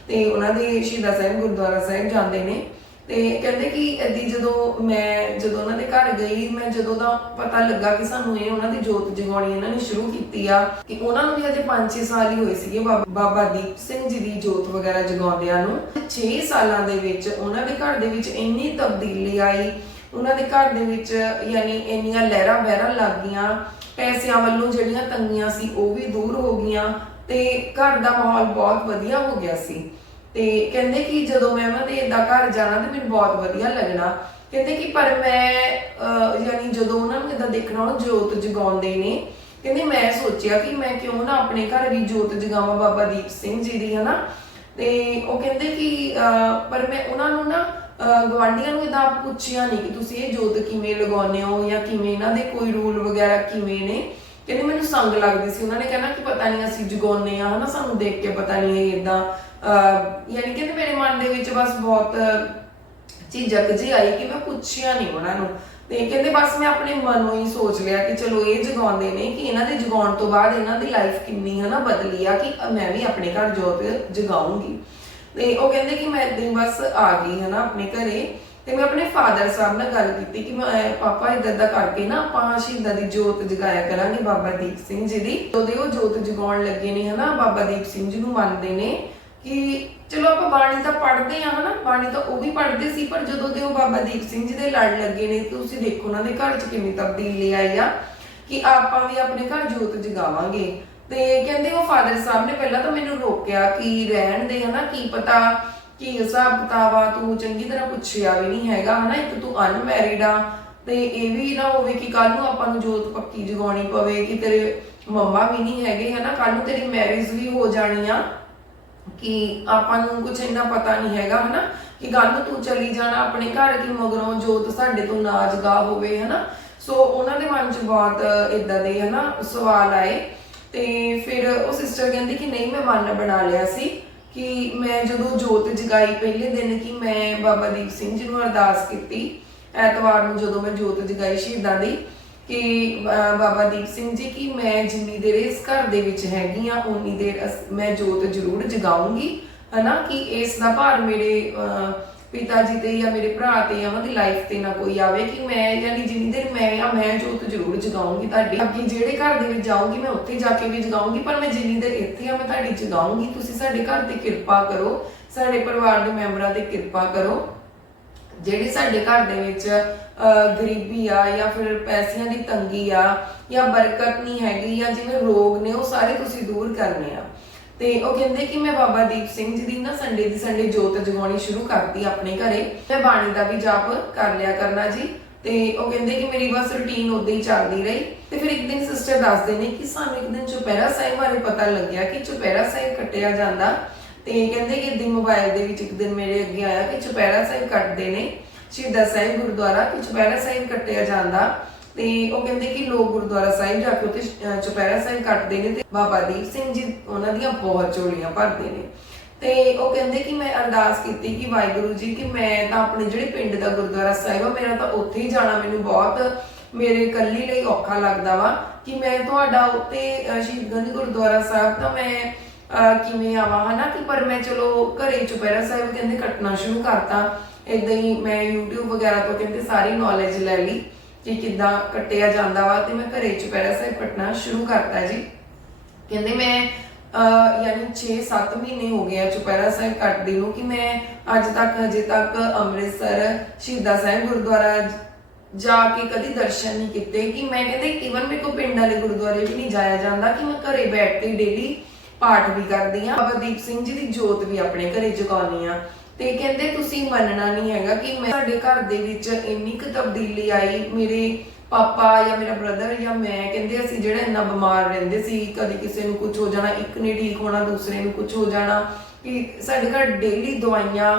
[SPEAKER 1] ਤੇ ਉਹਨਾਂ ਦੇ ਸ਼ਹੀਦਾਂ ਸਾਹਿਬ, ਗੁਰਦੁਆਰਾ ਸਾਹਿਬ ਜਾਂਦੇ ਨੇ। ਤੇ ਕਹਿੰਦੇ ਕਿ ਏਦੀ ਜਦੋਂ ਮੈਂ, ਜਦੋਂ ਉਹਨਾਂ ਦੇ ਘਰ ਗਈ, ਮੈਂ ਜਦੋਂ ਦਾ ਪਤਾ ਲੱਗਾ ਕਿ ਸਾਨੂੰ ਇਹ ਉਹਨਾਂ ਦੀ ਜੋਤ ਜਗਾਉਣੀ ਇਹਨਾਂ ਨੇ ਸ਼ੁਰੂ ਕੀਤੀ ਆ, ਕਿ ਉਹਨਾਂ ਨੂੰ ਵੀ ਅਜੇ 5-6 ਸਾਲ ਹੀ ਹੋਏ ਸੀਗੇ ਬਾਬਾ ਦੀਪ ਸਿੰਘ ਜੀ ਦੀ ਜੋਤ ਵਗੈਰਾ ਜਗਾਉਂਦਿਆਂ ਨੂੰ। 6 ਸਾਲਾਂ ਦੇ ਵਿੱਚ ਉਹਨਾਂ ਦੇ ਘਰ ਦੇ ਵਿੱਚ ਇੰਨੀ ਤਬਦੀਲੀ ਆਈ, ਉਹਨਾਂ ਦੇ ਘਰ ਦੇ ਵਿੱਚ ਯਾਨੀ ਇੰਨੀਆਂ ਲਹਿਰਾਂ ਬਹਿਰਾਂ ਲੱਗ ਗਈਆਂ, ਪੈਸਿਆਂ ਵੱਲੋਂ ਜਿਹੜੀਆਂ ਤੰਗੀਆਂ ਸੀ ਉਹ ਵੀ ਦੂਰ ਹੋ ਗਈਆਂ ਤੇ ਘਰ ਦਾ ਮਾਹੌਲ ਬਹੁਤ ਵਧੀਆ ਹੋ ਗਿਆ ਸੀ। ਤੇ ਕਹਿੰਦੇ ਕਿ ਜਦੋਂ ਮੈਂ ਉਹਨਾਂ ਦੇ ਇਦਾਂ ਘਰ ਜਾਣਾ ਤੇ ਮੈਨੂੰ ਬਹੁਤ ਵਧੀਆ ਲੱਗਣਾ। ਕਹਿੰਦੇ ਕਿ ਪਰ ਮੈਂ ਯਾਨੀ ਜਦੋਂ ਉਹਨਾਂ ਨੂੰ ਇਦਾਂ ਦੇਖਣਾ ਉਹ ਜੋਤ ਜਗਾਉਂਦੇ ਨੇ। ਕਹਿੰਦੇ ਮੈਂ ਸੋਚਿਆ ਕਿ ਮੈਂ ਕਿਉਂ ਨਾ ਆਪਣੇ ਘਰ ਵੀ ਜੋਤ ਜਗਾਵਾਂ ਬਾਬਾ ਦੀਪ ਸਿੰਘ ਜੀ ਦੀ ਹਨਾ? ਤੇ ਉਹ ਕਹਿੰਦੇ ਕਿ ਪਰ ਮੈਂ ਉਹਨਾਂ ਨੂੰ ਨਾ ਅਹ, ਗਵਾਂਢੀਆਂ ਨੂੰ ਇਦਾਂ ਪੁੱਛਿਆ ਨਹੀਂ ਕਿ ਤੁਸੀਂ ਇਹ ਜੋਤ ਕਿਵੇਂ ਲਗਾਉਂਦੇ ਹੋ ਜਾਂ ਕਿਵੇਂ ਇਹਨਾਂ ਦੇ ਕੋਈ ਰੂਲ ਵਗੈਰਾ ਕਿਵੇਂ ਨੇ। ਕਹਿੰਦੇ ਮੈਨੂੰ ਸੰਗ ਲੱਗਦੀ ਸੀ। ਉਹਨਾਂ ਨੇ ਕਹਿਣਾ ਕਿ ਪਤਾ ਨਹੀਂ ਅਸੀਂ ਜਗਾਉਂਦੇ ਆ ਹਨਾ, ਸਾਨੂੰ ਦੇਖ ਕੇ ਪਤਾ ਨਹੀਂ ਇਹ ਇਦਾਂ ਯਾਨੀ ਕਿ ਮੇਰੇ ਮਨ ਦੇ ਵਿੱਚ ਬਸ ਬਹੁਤ ਝਿਜਕ ਜੀ ਆਈ ਕਿ ਮੈਂ ਪੁੱਛਿਆ ਨਹੀਂ ਉਹਨਾਂ ਨੂੰ। ਤੇ ਕਹਿੰਦੇ ਬਸ ਮੈਂ ਆਪਣੇ ਮਨੋਂ ਹੀ ਸੋਚ ਲਿਆ ਕਿ ਚਲੋ ਇਹ ਜਗਾਉਂਦੇ ਨੇ ਕਿ ਇਹਨਾਂ ਦੇ ਜਗਾਉਣ ਤੋਂ ਬਾਅਦ ਇਹਨਾਂ ਦੀ ਲਾਈਫ ਕਿੰਨੀ, ਹਨਾ, ਬਦਲੀ ਆ ਕਿ ਮੈਂ ਵੀ ਆਪਣੇ ਘਰ ਜੋਤ ਜਗਾਉਂਗੀ। ਤੇ ਉਹ ਕਹਿੰਦੇ ਕਿ ਮੈਂ ਏਦਾਂ ਹੀ ਬਸ ਆ ਗਈ, ਹਨਾ, ਆਪਣੇ ਘਰੇ। ਤੇ ਮੈਂ ਆਪਣੇ ਫਾਦਰ ਸਾਹਿਬ ਨਾਲ ਗੱਲ ਕੀਤੀ ਕਿ ਮੈਂ ਪਾਪਾ ਇਦਾਂ ਦਾ ਕਰਕੇ ਨਾ ਆਪਾਂ ਸ਼ਹੀਦਾਂ ਦੀ ਜੋਤ ਜਗਾਇਆ ਕਰਾਂਗੇ ਬਾਬਾ ਦੀਪ ਸਿੰਘ ਜੀ ਦੀ। ਉਹਦੇ ਉਹ ਜੋਤ ਜਗਾਉਣ ਲੱਗੇ ਨੇ ਹਨਾ, ਬਾਬਾ ਦੀਪ ਸਿੰਘ ਜੀ ਨੂੰ ਮੰਨਦੇ ਨੇ ਕਿ ਚਲੋ ਆਪਾਂ ਬਾਣੀ ਤਾਂ ਪੜ੍ਹਦੇ ਆ ਹਨਾ, ਬਾਣੀ ਤਾਂ ਉਹ ਵੀ ਪੜ੍ਹਦੇ ਸੀ, ਪਰ ਜਦੋਂ ਦੇ ਉਹ ਬਾਬਾ ਦੀਪ ਸਿੰਘ ਜੀ ਦੇ ਲੜ ਲੱਗੇ ਨੇ ਤੁਸੀਂ ਦੇਖੋ ਉਹਨਾਂ ਦੇ ਘਰ 'ਚ ਕਿੰਨੀ ਤਬਦੀਲੀ ਆਈ ਆ ਕਿ ਆਪਾਂ ਵੀ ਆਪਣੇ ਘਰ ਜੋਤ ਜਗਾਵਾਂਗੇ। ਤੇ ਕਹਿੰਦੇ ਉਹ ਫਾਦਰ ਸਾਹਿਬ ਨੇ ਪਹਿਲਾਂ ਤਾਂ ਮੈਨੂੰ ਰੋਕਿਆ ਕਿ ਰਹਿਣ ਦੇ ਹਨਾ, ਕੀ ਪਤਾ ਕੀ ਹਿਸਾਬ ਕਿਤਾਬ ਤੂੰ ਚੰਗੀ ਤਰ੍ਹਾਂ ਪੁੱਛਿਆ ਵੀ ਨਹੀਂ ਹੈਗਾ, ਹਨਾ? ਇੱਕ ਤੂੰ ਅਨਮੈਰਿਡ ਆ, ਤੇ ਇਹ ਵੀ ਨਾ ਹੋਵੇ ਕਿ ਕੱਲ ਨੂੰ ਆਪਾਂ ਨੂੰ ਜੋਤ ਪੱਕੀ ਜਗਾਉਣੀ ਪਵੇ ਕਿ ਤੇਰੇ ਮੰਮਾ ਵੀ ਨਹੀਂ ਹੈਗੇ, ਹਨਾ? ਕੱਲ ਨੂੰ ਤੇਰੀ ਮੈਰਿਜ ਵੀ ਹੋ ਜਾਣੀ ਆ, ਕਿ ਆਪਾਂ ਨੂੰ ਕੁਝ ਇੰਨਾ ਪਤਾ ਨਹੀਂ ਹੈਗਾ, ਹਨਾ? ਕਿ ਗੱਲ ਨੂੰ ਤੂੰ ਚਲੀ ਜਾਣਾ ਆਪਣੇ ਘਰ ਕੀ ਮਗਰੋਂ ਜੋਤ ਸਾਡੇ ਤੋਂ ਨਾ ਜਗਾ ਹੋਵੇ, ਹਨਾ? ਸੋ ਉਹਨਾਂ ਦੇ ਮਨ 'ਚ ਬਹੁਤ ਇਦਾਂ ਦੇ, ਹਨਾ? ਸਵਾਲ ਆਏ, ਤੇ ਫਿਰ ਉਹ ਸਿਸਟਰ ਕਹਿੰਦੀ ਕਿ ਨਹੀਂ, ਮੈਂ ਮਨ ਬਣਾ ਲਿਆ ਸੀ। ਕਿ ਮੈਂ ਜਦੋਂ ਜੋਤ ਜਗਾਈ ਪਹਿਲੇ ਦਿਨ ਕਿ ਮੈਂ ਬਾਬਾ ਦੀਪ ਸਿੰਘ ਜੀ ਨੂੰ ਅਰਦਾਸ ਕੀਤੀ, ਐਤਵਾਰ ਨੂੰ ਜਦੋਂ ਮੈਂ ਜੋਤ ਜਗਾਈ ਸ਼ਹੀਦਾਂ ਦੀ, ਕਿ ਬਾਬਾ ਦੀਪ ਸਿੰਘ ਜੀ ਕਿ ਮੈਂ ਜਿੰਨੀ ਦੇਰ ਇਸ ਘਰ ਦੇ ਵਿੱਚ ਹੈਗੀ ਆ ਉਨੀ ਦੇਰ ਅਸ- ਮੈਂ ਜੋਤ ਜ਼ਰੂਰ ਜਗਾਉਂਗੀ, ਹਨਾ? ਕਿ ਇਸ ਦਾ ਭਾਰ ਮੇਰੇ ਪਿਤਾ ਜੀ ਤੇ ਜਾਂ ਮੇਰੇ ਭਰਾ ਤੇ ਜਾਂ ਉਹਨਾਂ ਦੀ ਲਾਈਫ ਤੇ ਨਾ ਕੋਈ ਆਵੇ ਕਿ ਮੈਂ ਯਾਨੀ ਜਿੰਨੀ ਦੇਰ ਮੈਂ ਆ, ਮੈਂ ਜੋਤ ਜ਼ਰੂਰ ਜਗਾਉਂਗੀ ਤੁਹਾਡੀ। ਅੱਗੇ ਜਿਹੜੇ ਘਰ ਦੇ ਵਿੱਚ ਜਾਊਂਗੀ, ਮੈਂ ਉੱਥੇ ਜਾ ਕੇ ਵੀ ਜਗਾਉਂਗੀ, ਪਰ ਮੈਂ ਜਿੰਨੀ ਦੇਰ ਇੱਥੇ ਆ, ਮੈਂ ਤੁਹਾਡੀ ਜਗਾਉਂਗੀ। ਤੁਸੀਂ ਸਾਡੇ ਘਰ ਤੇ ਕਿਰਪਾ ਕਰੋ, ਸਾਡੇ ਪਰਿਵਾਰ ਦੇ ਮੈਂਬਰਾਂ ਤੇ ਕਿਰਪਾ ਕਰੋ। ਜਿਹੜੇ ਸਾਡੇ ਘਰ ਦੇ ਵਿੱਚ ਗਰੀਬੀ ਆ ਜਾਂ ਫਿਰ ਪੈਸਿਆਂ ਦੀ ਤੰਗੀ ਆ ਜਾਂ ਬਰਕਤ ਨਹੀਂ ਹੈਗੀ ਜਾਂ ਜਿਵੇਂ ਰੋਗ ਨੇ, ਉਹ ਸਾਰੇ ਤੁਸੀਂ ਦੂਰ ਕਰਨੇ ਆ। ਤੇ ਉਹ ਕਹਿੰਦੇ ਕਿ ਮੈਂ ਬਾਬਾ ਦੀਪ ਸਿੰਘ ਜੀ ਦੀ ਨਾ ਸੰਡੇ ਦੀ ਸੰਡੇ ਜੋਤ ਜਗਾਉਣੀ ਸ਼ੁਰੂ ਕਰਤੀ ਆਪਣੇ ਘਰੇ। ਮੈਂ ਬਾਣੀ ਦਾ ਵੀ ਜਾਪ ਕਰ ਲਿਆ ਕਰਨਾ ਜੀ। ਤੇ ਉਹ ਕਹਿੰਦੇ ਕਿ ਮੇਰੀ ਬਸ ਰੁਟੀਨ ਉਦਾਂ ਹੀ ਚੱਲਦੀ ਰਹੀ। ਤੇ ਫਿਰ ਇੱਕ ਦਿਨ ਸਿਸਟਰ ਦੱਸਦੇ ਨੇ ਕਿ ਸਾਨੂੰ ਇੱਕ ਦਿਨ ਚੁਪਹਿਰਾ ਸਾਹਿਬ ਬਾਰੇ ਪਤਾ ਲੱਗਿਆ ਕਿ ਚੁਪਹਿਰਾ ਸਾਹਿਬ ਕੱਟਿਆ ਜਾਂਦਾ। ਤੇ ਕਹਿੰਦੇ ਕਿ ਦਿਨ ਮੋਬਾਈਲ ਦੇ ਵਿੱਚ ਇੱਕ ਦਿਨ ਮੇਰੇ ਅੱਗੇ ਆਇਆ ਕਿ ਚੁਪਹਿਰਾ ਸਾਹਿਬ ਕੱਟਦੇ ਨੇ। ਸ਼ਹੀਦਾਂ ਸਾਹਿਬ ਗੁਰਦੁਆਰਾ ਕਿ ਚੁਪਹਿਰਾ ਸਾਹਿਬ ਕੱਟਿਆ ਜਾਂਦਾ। ਤੇ ਉਹ ਕਹਿੰਦੇ ਕਿ ਲੋਕ ਗੁਰਦੁਆਰਾ ਸਾਹਿਬ ਜਾ ਕੇ ਉੱਥੇ ਚੁਪਹਿਰਾ ਸਾਹਿਬ ਕੱਟਦੇ ਨੇ ਤੇ ਬਾਬਾ ਦੀਪ ਸਿੰਘ ਜੀ ਉਹਨਾਂ ਦੀਆਂ ਬਹੁਤ ਝੋਲੀਆਂ ਭਰਦੇ ਨੇ। ਤੇ ਉਹ ਕਹਿੰਦੇ ਕਿ ਮੈਂ ਅਰਦਾਸ ਕੀਤੀ ਕਿ ਵਾਹਿਗੁਰੂ ਜੀ ਕਿ ਮੈਂ ਤਾਂ ਆਪਣੇ ਜਿਹੜੇ ਪਿੰਡ ਦਾ ਗੁਰਦੁਆਰਾ ਸਾਹਿਬ ਆ, ਮੇਰਾ ਤਾਂ ਉੱਥੇ ਹੀ ਜਾਣਾ ਮੈਨੂੰ ਬਹੁਤ ਮੇਰੇ ਇਕੱਲੀ ਲਈ ਔਖਾ ਲੱਗਦਾ ਵਾ ਕਿ ਮੈਂ ਤੁਹਾਡਾ ਉੱਤੇ ਸ਼ਹੀਦਗੰਜ ਗੁਰਦੁਆਰਾ ਸਾਹਿਬ ਤਾਂ ਮੈਂ ਕਿਵੇਂ ਆਵਾਂ, ਹਨਾ? ਕਿ ਪਰ ਮੈਂ ਚਲੋ ਘਰੇ ਚੁਪਹਿਰਾ ਸਾਹਿਬ ਕਹਿੰਦੇ ਕੱਟਣਾ ਸ਼ੁਰੂ ਕਰਤਾ। ਇਦਾਂ ਹੀ ਮੈਂ YouTube ਵਗੈਰਾ ਤੋਂ ਕਹਿੰਦੇ ਸਾਰੀ ਨੌਲੇਜ ਲੈ ਲਈ। ਕਿ ਕਿੱਦਾਂ ਕੱਟਿਆ ਜਾਂਦਾ ਵਾ ਤੇ ਮੈਂ ਘਰੇ ਚੁਪਹਿਰਾ ਸਾਹਿਬ ਕੱਟਣਾ ਸ਼ੁਰੂ ਕਰਤਾ ਜੀ। ਕਹਿੰਦੇ ਮੈਂ ਯਾਨੀ 6-7 ਮਹੀਨੇ ਹੋ ਗਏ ਆ ਚੁਪਹਿਰਾ ਸਾਹਿਬ ਕੱਟਦੀ ਨੂੰ ਕਿ ਮੈਂ ਅੱਜ ਤੱਕ, ਹਜੇ ਤੱਕ ਅੰਮ੍ਰਿਤਸਰ ਸ਼ਹੀਦਾਂ ਸਾਹਿਬ ਗੁਰਦੁਆਰਾ ਜਾ ਕੇ ਕਦੀ ਦਰਸ਼ਨ ਨਹੀਂ ਕੀਤੇ। ਕਿ ਮੈਂ ਕਹਿੰਦੇ ਈਵਨ ਮੇਰੇ ਕੋ ਪਿੰਡ ਵਾਲੇ ਗੁਰਦੁਆਰੇ ਵੀ ਨਹੀਂ ਜਾਇਆ ਜਾਂਦਾ ਕਿ ਮੈਂ ਘਰੇ ਬੈਠ ਕੇ ਡੇਲੀ ਪਾਠ ਵੀ ਕਰਦੀ ਆ। ਬਾਬਾ ਦੀਪ ਸਿੰਘ ਜੀ ਦੀ ਜੋਤ ਵੀ ਆਪਣੇ ਘਰੇ ਜਗਾਉਣੀ ਆ। ਤੇ ਕਹਿੰਦੇ ਤੁਸੀਂ ਮੰਨਣਾ ਨਹੀਂ ਹੈਗਾ ਕਿ ਮੈਂ ਸਾਡੇ ਘਰ ਦੇ ਵਿੱਚ ਇੰਨੀ ਕੁ ਤਬਦੀਲੀ ਆਈ, ਮੇਰੇ ਪਾਪਾ ਜਾਂ ਮੇਰਾ ਬ੍ਰਦਰ ਜਾਂ ਮੈਂ, ਕਹਿੰਦੇ ਅਸੀਂ ਜਿਹੜਾ ਇੰਨਾ ਬਿਮਾਰ ਰਹਿੰਦੇ ਸੀ, ਕਦੀ ਕਿਸੇ ਨੂੰ ਕੁਝ ਹੋ ਜਾਣਾ, ਇੱਕ ਨੇ ਠੀਕ ਹੋਣਾ, ਦੂਸਰੇ ਨੂੰ ਕੁਝ ਹੋ ਜਾਣਾ, ਕਿ ਸਾਡੇ ਘਰ ਡੇਲੀ ਦਵਾਈਆਂ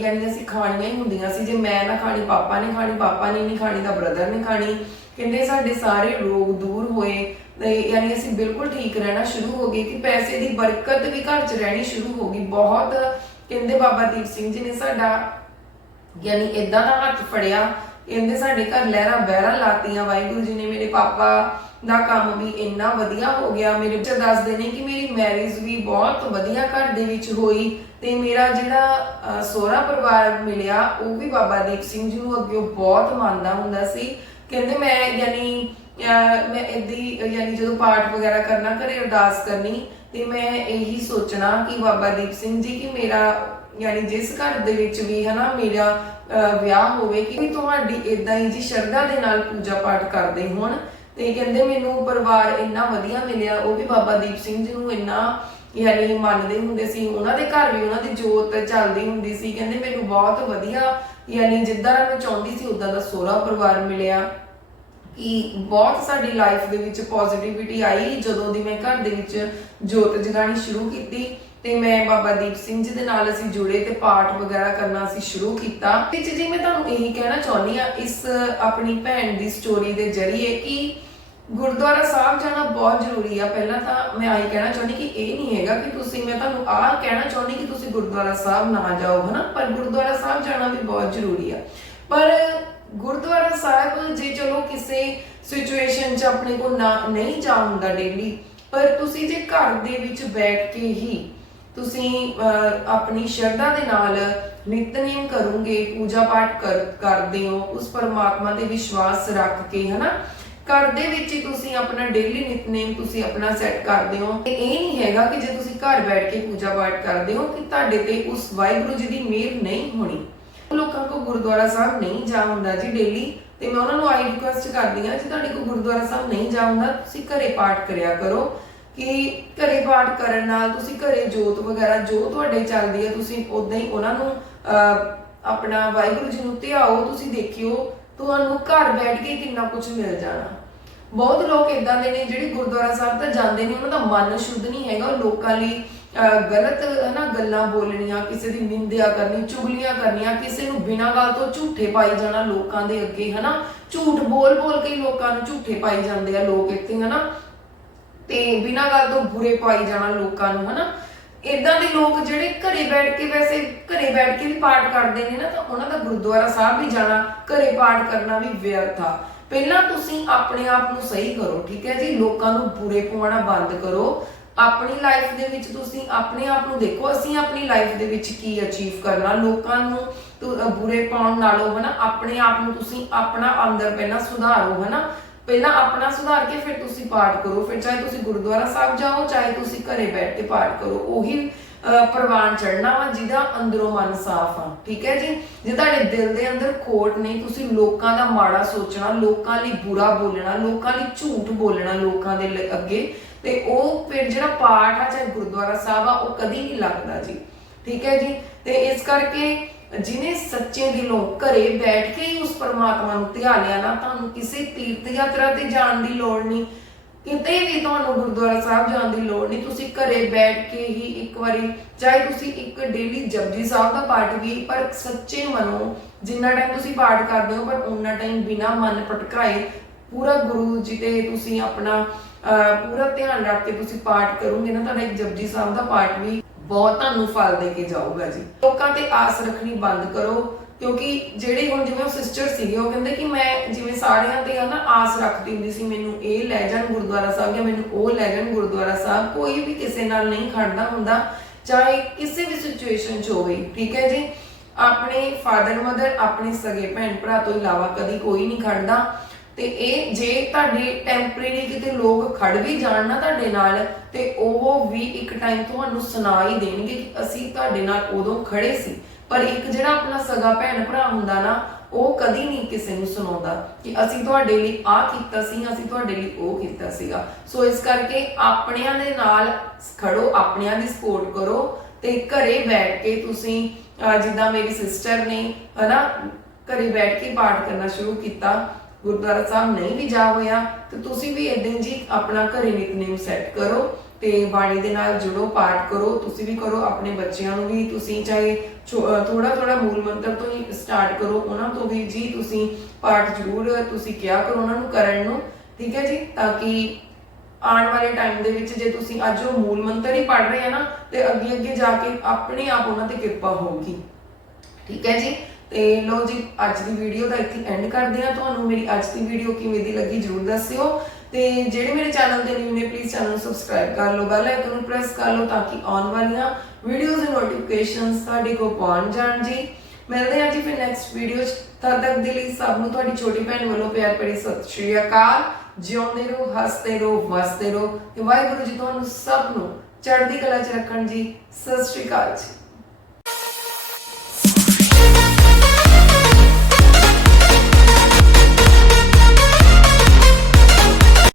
[SPEAKER 1] ਯਾਨੀ ਅਸੀਂ ਖਾਣੀਆਂ ਹੀ ਹੁੰਦੀਆਂ ਸੀ, ਜੇ ਮੈਂ ਨਾ ਖਾਣੀ, ਪਾਪਾ ਨੇ ਖਾਣੀ, ਪਾਪਾ ਨੇ ਨਹੀਂ ਖਾਣੀ ਤਾਂ ਬ੍ਰਦਰ ਨੇ ਖਾਣੀ। ਕਹਿੰਦੇ ਸਾਡੇ ਸਾਰੇ ਰੋਗ ਦੂਰ ਹੋਏ, ਤੇ ਯਾਨੀ ਅਸੀਂ ਬਿਲਕੁਲ ਠੀਕ ਰਹਿਣਾ ਸ਼ੁਰੂ ਹੋ ਗਏ ਕਿ ਪੈਸੇ ਦੀ ਬਰਕਤ ਵੀ ਘਰ 'ਚ ਰਹਿਣੀ ਸ਼ੁਰੂ ਹੋ ਗਈ, ਬਹੁਤ ਕਹਿੰਦੇ ਬਾਬਾ ਦੀਪ ਸਿੰਘ ਜੀ ਨੇ ਸਾਡਾ ਯਾਨੀ ਇਦਾਂ ਦਾ ਹੱਥ ਫੜਿਆ ਕਹਿੰਦੇ ਸਾਡੇ ਘਰ ਲਹਿਰਾਂ ਬਹਿਰਾਂ ਲਾਤੀਆਂ ਵਾਹਿਗੁਰੂ ਜੀ ਨੇ ਮੇਰੇ ਪਾਪਾ ਦਾ ਕੰਮ ਵੀ ਇੰਨਾ ਵਧੀਆ ਹੋ ਗਿਆ ਮੇਰੇ ਬੱਚੇ ਦੱਸਦੇ ਨੇ ਕਿ ਮੇਰੀ ਮੈਰਿਜ ਵੀ ਬਹੁਤ ਵਧੀਆ ਘਰ ਦੇ ਵਿੱਚ ਹੋਈ ਤੇ ਮੇਰਾ ਜਿਹੜਾ ਸੋਹਰਾ ਪਰਿਵਾਰ ਮਿਲਿਆ ਉਹ ਵੀ ਬਾਬਾ ਦੀਪ ਸਿੰਘ ਜੀ ਨੂੰ ਅੱਗੇ ਬਹੁਤ ਮੰਨਦਾ ਹੁੰਦਾ ਸੀ। ਕਹਿੰਦੇ ਮੈਂ ਯਾਨੀ ਅਹ, ਮੈਂ ਇਦੀ ਯਾਨੀ ਜਦੋਂ ਪਾਠ ਵਗੈਰਾ ਕਰਨਾ ਘਰੇ ਅਰਦਾਸ ਕਰਨੀ ਤੇ ਮੈਂ ਇਹੀ ਸੋਚਣਾ ਕਿ ਬਾਬਾ ਦੀਪ ਸਿੰਘ ਜੀ ਕਿ ਮੇਰਾ, ਯਾਨੀ ਜਿਸ ਘਰ ਦੇ ਵਿੱਚ ਵੀ ਹਨਾ ਮੇਰਾ ਵਿਆਹ ਹੋਵੇ ਕਿ ਤੁਹਾਡੀ ਇਦਾਂ ਹੀ ਜੀ ਸ਼ਰਧਾ ਦੇ ਨਾਲ ਪੂਜਾ ਪਾਠ ਕਰਦੇ ਹੋਣ। ਤੇ ਕਹਿੰਦੇ ਮੈਨੂੰ ਪਰਿਵਾਰ ਇੰਨਾ ਵਧੀਆ ਮਿਲਿਆ, ਉਹ ਵੀ ਬਾਬਾ ਦੀਪ ਸਿੰਘ ਜੀ ਨੂੰ ਇੰਨਾ, ਯਾਨੀ ਮੰਨਦੇ ਹੁੰਦੇ ਸੀ। ਉਹਨਾਂ ਦੇ ਘਰ ਵੀ ਉਹਨਾਂ ਦੀ ਜੋਤ ਚੱਲਦੀ ਹੁੰਦੀ ਸੀ। ਕਹਿੰਦੇ ਮੈਨੂੰ ਬਹੁਤ ਵਧੀਆ, ਯਾਨੀ ਜਿੱਦਾਂ ਮੈਂ ਚਾਹੁੰਦੀ ਸੀ, ਉਦਾਂ ਦਾ ਸੋਹਰਾ ਪਰਿਵਾਰ ਮਿਲਿਆ। ਕਿ ਬਹੁਤ ਸਾਡੀ ਲਾਈਫ ਦੇ ਵਿੱਚ ਪੋਜ਼ਿਟਿਵਿਟੀ ਆਈ। ਜਦੋਂ ਦੀ ਮੈਂ ਘਰ ਦੇ ਵਿੱਚ ਜੋਤ ਜਗਾਣੀ ਸ਼ੁਰੂ ਕੀਤੀ ਤੇ ਮੈਂ ਬਾਬਾ ਦੀਪ ਸਿੰਘ ਜੀ ਦੇ ਨਾਲ ਅਸੀਂ ਜੁੜੇ ਤੇ ਪਾਠ ਵਗੈਰਾ ਕਰਨਾ ਅਸੀਂ ਸ਼ੁਰੂ ਕੀਤਾ। ਤੇ ਜੀ ਮੈਂ ਤੁਹਾਨੂੰ ਇਹੀ ਕਹਿਣਾ ਚਾਹੁੰਦੀ ਆ ਇਸ ਆਪਣੀ ਭੈਣ ਦੀ ਸਟੋਰੀ ਦੇ ਜ਼ਰੀਏ ਕਿ ਗੁਰਦੁਆਰਾ ਸਾਹਿਬ ਜਾਣਾ ਬਹੁਤ ਜ਼ਰੂਰੀ ਆ। ਪਹਿਲਾਂ ਤਾਂ ਮੈਂ ਆਹੀ ਕਹਿਣਾ ਚਾਹੁੰਦੀ ਕਿ ਇਹ ਨਹੀਂ ਹੈਗਾ ਕਿ ਤੁਸੀਂ, ਮੈਂ ਤੁਹਾਨੂੰ ਆਹ ਕਹਿਣਾ ਚਾਹੁੰਦੀ ਕਿ ਤੁਸੀਂ ਗੁਰਦੁਆਰਾ ਸਾਹਿਬ ਨਾ ਜਾਓ, ਹਨਾ? ਪਰ ਗੁਰਦੁਆਰਾ ਸਾਹਿਬ ਜਾਣਾ ਵੀ ਬਹੁਤ ਜ਼ਰੂਰੀ ਆ। ਪਰ ਗੁਰਦੁਆਰਾ ਸਾਹਿਬ, ਜੇ ਚਲੋ ਕਿਸੇ ਸਿਚੁਏਸ਼ਨ 'ਚ ਆਪਣੇ ਕੋਲ ਨਾ, ਨਹੀਂ ਜਾ ਹੁੰਦਾ ਡੇਲੀ, ਪਰ ਤੁਸੀਂ ਜੇ ਘਰ ਦੇ ਵਿੱਚ ਬੈਠ ਕੇ ਹੀ ਤੁਸੀਂ ਆਪਣੀ ਸ਼ਰਧਾ ਦੇ ਨਾਲ ਨਿਤਨੇਮ ਕਰੋਗੇ, ਪੂਜਾ ਪਾਠ ਕਰਦੇ ਹੋ, ਉਸ ਪਰਮਾਤਮਾ ਤੇ ਵਿਸ਼ਵਾਸ ਰੱਖ ਕੇ, ਹਨਾ? ਘਰ ਦੇ ਵਿੱਚ ਹੀ ਤੁਸੀਂ ਆਪਣਾ ਡੇਲੀ ਨਿਤਨੇਮ ਤੁਸੀਂ ਆਪਣਾ ਸੈੱਟ ਕਰਦੇ ਹੋ। ਤੇ ਇਹ ਨਹੀਂ ਹੈਗਾ ਕਿ ਜੇ ਤੁਸੀਂ ਘਰ ਬੈਠ ਕੇ ਪੂਜਾ ਪਾਠ ਕਰਦੇ ਹੋ, ਕਿ ਤੁਹਾਡੇ ਤੇ ਉਸ ਵਾਹਿਗੁਰੂ ਜੀ ਦੀ ਮਿਹਰ ਨਹੀਂ ਹੋਣੀ। ਲੋਕਾਂ ਕੋ ਗੁਰਦੁਆਰਾ ਸਾਹਿਬ ਨਹੀਂ ਜਾ ਹੁੰਦਾ ਜੀ ਡੇਲੀ ਤੇ ਮੈਂ ਉਹਨਾਂ ਨੂੰ ਆਈ ਰਿਕੁਐਸਟ ਕਰਦੀ ਹਾਂ ਜੇ ਤੁਹਾਡੇ ਕੋ ਗੁਰਦੁਆਰਾ ਸਾਹਿਬ ਨਹੀਂ ਜਾ ਹੁੰਦਾ, ਤੁਸੀਂ ਘਰੇ ਪਾਠ ਕਰਿਆ ਕਰੋ ਕਿ ਘਰੇ ਪਾਠ ਕਰਨ ਨਾਲ ਤੁਸੀਂ ਘਰੇ ਜੋਤ ਵਗੈਰਾ ਜੋ ਤੁਹਾਡੇ ਚੱਲਦੀ ਹੈ, ਤੁਸੀਂ ਉਦਾਂ ਹੀ ਉਹਨਾਂ ਨੂੰ ਆਪਣਾ ਵਾਹਿਗੁਰੂ ਜੀ ਨੂੰ ਧਿਆਓ, ਤੁਸੀਂ ਦੇਖਿਓ ਤੁਹਾਨੂੰ ਘਰ ਬੈਠ ਕੇ ਕਿੰਨਾ ਕੁਝ ਮਿਲ ਜਾਣਾ। ਬਹੁਤ ਲੋਕ ਇਦਾਂ ਦੇ ਨੇ ਜਿਹੜੇ ਗੁਰਦੁਆਰਾ ਸਾਹਿਬ ਤਾਂ ਜਾਂਦੇ ਨੇ ਉਹਨਾਂ ਦਾ ਮਨ ਸ਼ੁੱਧ ਨਹੀਂ ਹੈਗਾ ਲੋਕਾਂ ਲਈ ਗਲਤ, ਹਨਾ, ਗੱਲਾਂ ਬੋਲਣੀਆਂ, ਕਿਸੇ ਦੀ ਨਿੰਦਿਆ ਕਰਨੀ, ਚੁਗਲੀਆਂ ਕਰਨੀਆਂ, ਕਿਸੇ ਨੂੰ ਬਿਨਾਂ ਗੱਲ ਤੋਂ ਝੂਠੇ ਪਾਈ ਜਾਣਾ ਲੋਕਾਂ ਦੇ ਅੱਗੇ, ਹਨਾ। ਝੂਠ ਬੋਲ ਬੋਲ ਕੇ ਲੋਕਾਂ ਨੂੰ ਝੂਠੇ ਪਾਈ ਜਾਂਦੇ ਆ ਲੋਕ ਇੱਥੇ, ਹਨਾ। ਤੇ ਬਿਨਾਂ ਗੱਲ ਤੋਂ ਬੁਰੇ ਪਾਈ ਜਾਣਾ ਲੋਕਾਂ ਨੂੰ, ਹਨਾ। ਇਦਾਂ ਦੇ ਲੋਕ ਜਿਹੜੇ ਘਰੇ ਬੈਠ ਕੇ ਵੈਸੇ, ਘਰੇ ਬੈਠ ਕੇ ਵੀ ਪਾਠ ਕਰਦੇ ਨੇ ਨਾ, ਤਾਂ ਉਹਨਾਂ ਦਾ ਗੁਰਦੁਆਰਾ ਸਾਹਿਬ ਵੀ ਜਾਣਾ, ਘਰੇ ਪਾਠ ਕਰਨਾ ਵੀ ਵਿਅਰਥ ਆ। ਪਹਿਲਾਂ ਤੁਸੀਂ ਆਪਣੇ ਆਪ ਨੂੰ ਸਹੀ ਕਰੋ, ਠੀਕ ਹੈ ਜੀ? ਲੋਕਾਂ ਨੂੰ ਬੁਰੇ ਪਾਉਣਾ ਬੰਦ ਕਰੋ। ਆਪਣੀ ਲਾਈਫ ਦੇ ਵਿੱਚ ਤੁਸੀਂ ਆਪਣੇ ਆਪ ਨੂੰ ਦੇਖੋ, ਅਸੀਂ ਆਪਣੀ ਲਾਈਫ ਦੇ ਵਿੱਚ ਕੀ ਅਚੀਵ ਕਰਨਾ, ਲੋਕਾਂ ਨੂੰ ਬੁਰੇ ਪਾਉਣ ਨਾਲੋਂ ਹਨਾ, ਆਪਣੇ ਆਪ ਨੂੰ ਤੁਸੀਂ ਆਪਣਾ ਅੰਦਰ ਪਹਿਲਾਂ ਸੁਧਾਰੋ ਹਨਾ। ਪਹਿਲਾਂ ਆਪਣਾ ਸੁਧਾਰ ਕੇ ਫਿਰ ਤੁਸੀਂ ਪਾਠ ਕਰੋ, ਫਿਰ ਚਾਹੇ ਤੁਸੀਂ ਗੁਰਦੁਆਰਾ ਸਾਹਿਬ ਜਾਓ, ਚਾਹੇ ਤੁਸੀਂ ਘਰੇ ਬੈਠ ਕੇ ਪਾਠ ਕਰੋ, ਉਹੀ ਪ੍ਰਵਾਨ ਚੜਨਾ ਵਾ ਜਿਹਦਾ ਅੰਦਰੋਂ ਮਨ ਸਾਫ਼ ਆ, ਠੀਕ ਹੈ ਜੀ? ਜੇ ਤੁਹਾਡੇ ਦਿਲ ਦੇ ਅੰਦਰ ਖੋਟ ਨਹੀਂ, ਤੁਸੀਂ ਲੋਕਾਂ ਦਾ ਮਾੜਾ ਸੋਚਣਾ, ਲੋਕਾਂ ਲਈ ਬੁਰਾ ਬੋਲਣਾ, ਲੋਕਾਂ ਲਈ ਝੂਠ ਬੋਲਣਾ ਲੋਕਾਂ ਦੇ ਅੱਗੇ ਤੇ ਉਹ ਫਿਰ ਜਿਹੜਾ ਪਾਠ ਆ, ਚਾਹੇ ਗੁਰਦੁਆਰਾ ਸਾਹਿਬ ਆ, ਉਹ ਕਦੀ ਨਹੀਂ ਲੱਗਦਾ ਜੀ। ਠੀਕ ਹੈ ਜੀ? ਤੇ ਇਸ ਕਰਕੇ ਜਿਨੇ ਸੱਚੇ ਦਿਲੋਂ ਘਰੇ ਬੈਠ ਕੇ ਹੀ ਉਸ ਪਰਮਾਤਮਾ ਨੂੰ ਧਿਆ ਲਿਆ ਨਾ, ਤੁਹਾਨੂੰ ਕਿਸੇ ਤੀਰਥ ਯਾਤਰਾ ਤੇ ਜਾਣ ਦੀ ਲੋੜ ਨਹੀਂ। ਕਿਤੇ ਵੀ ਤੁਹਾਨੂੰ ਗੁਰਦੁਆਰਾ ਸਾਹਿਬ ਜਾਣ ਦੀ ਲੋੜ ਨਹੀਂ। ਤੁਸੀਂ ਘਰੇ ਬੈਠ ਕੇ ਹੀ ਇੱਕ ਵਾਰੀ, ਚਾਹੇ ਤੁਸੀਂ ਇੱਕ ਡੇਲੀ ਜਪਜੀ ਸਾਹਿਬ ਦਾ ਪਾਠ ਵੀ, ਪਰ ਸੱਚੇ ਮਨੋਂ ਜਿੰਨਾ ਟਾਈਮ ਤੁਸੀਂ ਪਾਠ ਕਰਦੇ ਹੋ, ਪਰ ਉਨਾ ਟਾਈਮ ਬਿਨਾ ਮਨ ਭਟਕਾਏ, ਪੂਰਾ ਗੁਰੂ ਜੀ ਤੇ ਤੁਸੀਂ ਆਪਣਾ ਪੂਰਾ ਧਿਆਨ ਰੱਖ ਕੇ ਤੁਸੀਂ ਪਾਠ ਕਰੋਗੇ ਨਾ, ਤੁਹਾਡਾ ਜਪਜੀ ਸਾਹਿਬ ਦਾ ਪਾਠ ਵੀ ਬਹੁਤ ਤੁਹਾਨੂੰ ਫਲ ਦੇ ਕੇ ਜਾਊਗਾ ਜੀ। ਲੋਕਾਂ ਤੇ ਆਸ ਰੱਖਣੀ ਬੰਦ ਕਰੋ, ਕਿਉਂਕਿ ਜਿਹੜੇ ਹੁਣ ਜਿਵੇਂ ਸਿਸਟਰ ਸੀਗੇ, ਉਹ ਕਹਿੰਦੇ ਕਿ ਮੈਂ ਜਿਵੇਂ ਸਾਰਿਆਂ ਤੇ ਹਨਾ ਆਸ ਰੱਖਦੀ ਹੁੰਦੀ ਸੀ, ਮੈਨੂੰ ਇਹ ਲੈ ਜਾਣ ਗੁਰਦੁਆਰਾ ਸਾਹਿਬ ਜਾਂ ਮੈਨੂੰ ਉਹ ਲੈ ਜਾਣ ਗੁਰਦੁਆਰਾ ਸਾਹਿਬ, ਕੋਈ ਵੀ ਕਿਸੇ ਨਾਲ ਨਹੀਂ ਖੜਦਾ ਹੁੰਦਾ, ਚਾਹੇ ਕਿਸੇ ਵੀ ਸਿਚੁਏਸ਼ਨ 'ਚ ਹੋਵੇ, ਠੀਕ ਹੈ ਜੀ? ਆਪਣੇ ਫਾਦਰ ਮਦਰ ਆਪਣੇ ਸਗੇ ਭੈਣ ਭਰਾ ਤੋਂ ਇਲਾਵਾ ਕਦੀ ਕੋਈ ਨਹੀਂ ਖੜਦਾ। ਤੇ ਇਹ ਜੇ ਤੁਹਾਡੇ ਟੈਂਪਰੇਰੀ ਕਿਤੇ ਲੋਕ ਖੜ ਵੀ ਜਾਣ ਨਾ ਤੁਹਾਡੇ ਨਾਲ, ਤੇ ਉਹ ਵੀ ਇੱਕ ਟਾਈਮ ਤੁਹਾਨੂੰ ਸੁਣਾ ਦੇਣਗੇ ਕਿ ਅਸੀਂ ਤੁਹਾਡੇ ਨਾਲ ਉਦੋਂ ਖੜੇ ਸੀ। ਪਰ ਇੱਕ ਜਿਹੜਾ ਆਪਣਾ ਸਗਾ ਭੈਣ ਭਰਾ ਹੁੰਦਾ ਨਾ, ਉਹ ਕਦੀ ਨਹੀਂ ਕਿਸੇ ਨੂੰ ਸੁਣਾਉਂਦਾ ਕਿ ਅਸੀਂ ਤੁਹਾਡੇ ਲਈ ਆ ਕੀਤਾ ਸੀ, ਅਸੀਂ ਤੁਹਾਡੇ ਲਈ ਉਹ ਕੀਤਾ ਸੀਗਾ। ਸੋ ਇਸ ਕਰਕੇ ਆਪਣਿਆਂ ਦੇ ਨਾਲ ਖੜੋ, ਆਪਣਿਆਂ ਦੀ ਸਪੋਰਟ ਕਰੋ ਤੇ ਘਰੇ ਬੈਠ ਕੇ ਤੁਸੀਂ, ਅਹ ਜਿੱਦਾਂ ਮੇਰੀ ਸਿਸਟਰ ਨੇ ਹਨਾ, ਘਰੇ ਬੈਠ ਕੇ ਪਾਠ ਕਰਨਾ ਸ਼ੁਰੂ ਕੀਤਾ ਗੁਰਦੁਆਰਾ ਸਾਹਿਬ ਨਹੀਂ ਵੀ ਜਾ ਹੋਇਆ, ਤੇ ਤੁਸੀਂ ਵੀ ਇਦਾਂ ਜੀ ਆਪਣਾ ਘਰੇ ਨਿਤਨੇਮ ਸੈੱਟ ਕਰੋ ਤੇ ਬਾਣੀ ਦੇ ਨਾਲ ਜੁੜੋ, ਪਾਠ ਕਰੋ, ਤੁਸੀਂ ਵੀ ਕਰੋ, ਆਪਣੇ ਬੱਚਿਆਂ ਨੂੰ ਵੀ ਤੁਸੀਂ ਚਾਹੇ ਥੋੜਾ ਥੋੜਾ ਮੂਲ ਮੰਤਰ ਤੋਂ ਹੀ ਸਟਾਰਟ ਕਰੋ, ਉਹਨਾਂ ਤੋਂ ਵੀ ਜੀ ਤੁਸੀਂ ਪਾਠ ਜ਼ਰੂਰ ਤੁਸੀਂ ਕਿਹਾ ਕਰੋ ਉਹਨਾਂ ਨੂੰ ਕਰਨ ਨੂੰ, ਠੀਕ ਹੈ ਜੀ? ਤਾਂ ਕਿ ਆਉਣ ਵਾਲੇ ਟਾਈਮ ਦੇ ਵਿੱਚ ਜੇ ਤੁਸੀਂ ਅੱਜ ਉਹ ਮੂਲ ਮੰਤਰ ਹੀ ਪੜ੍ਹ ਰਹੇ ਆ ਨਾ, ਤੇ ਅੱਗੇ ਅੱਗੇ ਜਾ ਕੇ ਆਪਣੇ ਆਪ ਉਹਨਾਂ ਤੇ ਕਿਰਪਾ ਹੋਊਗੀ। ਠੀਕ ਹੈ ਜੀ? ਤੇ ਲੋ ਜੀ, ਅੱਜ ਦੀ ਵੀਡੀਓ ਦਾ ਇੱਥੇ ਐਂਡ ਕਰਦੇ ਆ ਤੁਹਾਨੂੰ ਮੇਰੀ ਅੱਜ ਦੀ ਵੀਡੀਓ ਕਿਵੇਂ ਦੀ ਲੱਗੀ ਜਰੂਰ ਦੱਸਿਓ। ਤੇ ਜਿਹੜੇ ਮੇਰੇ ਚੈਨਲ ਤੇ ਨਿਊ ਨੇ ਪਲੀਜ਼ ਚੈਨਲ ਨੂੰ ਸਬਸਕ੍ਰਾਈਬ ਕਰ ਲਓ ਬੈਲ ਆਈਕਨ ਨੂੰ ਪ੍ਰੈਸ ਕਰ ਲਓ ਤਾਂ ਕਿ ਆਉਣ ਵਾਲੀਆਂ ਵੀਡੀਓਜ਼ ਦੇ ਨੋਟੀਫਿਕੇਸ਼ਨਸ ਤੁਹਾਡੇ ਕੋਲ ਪਹੁੰਚ ਜਾਣ ਜੀ। ਮਿਲਦੇ ਹਾਂ ਜੀ ਫਿਰ ਨੈਕਸਟ ਵੀਡੀਓ ਚ। ਤਦ ਤੱਕ ਦੇ ਲਈ ਸਭ ਨੂੰ ਤੁਹਾਡੀ ਛੋਟੀ ਭੈਣ ਵੱਲੋਂ ਪਿਆਰ ਭਰੀ ਸਤਿ ਸ਼੍ਰੀ ਅਕਾਲ। ਜਿਉਂਦੇ ਰਹੋ, ਹੱਸਦੇ ਰਹੋ, ਵਸਦੇ ਰਹੋ ਤੇ ਵਾਹਿਗੁਰੂ ਜੀ ਤੁਹਾਨੂੰ ਸਭ ਨੂੰ ਚੜ੍ਹਦੀ ਕਲਾ ਚ ਰੱਖਣ ਜੀ। ਸਤਿ ਸ਼੍ਰੀ ਅਕਾਲ ਜੀ।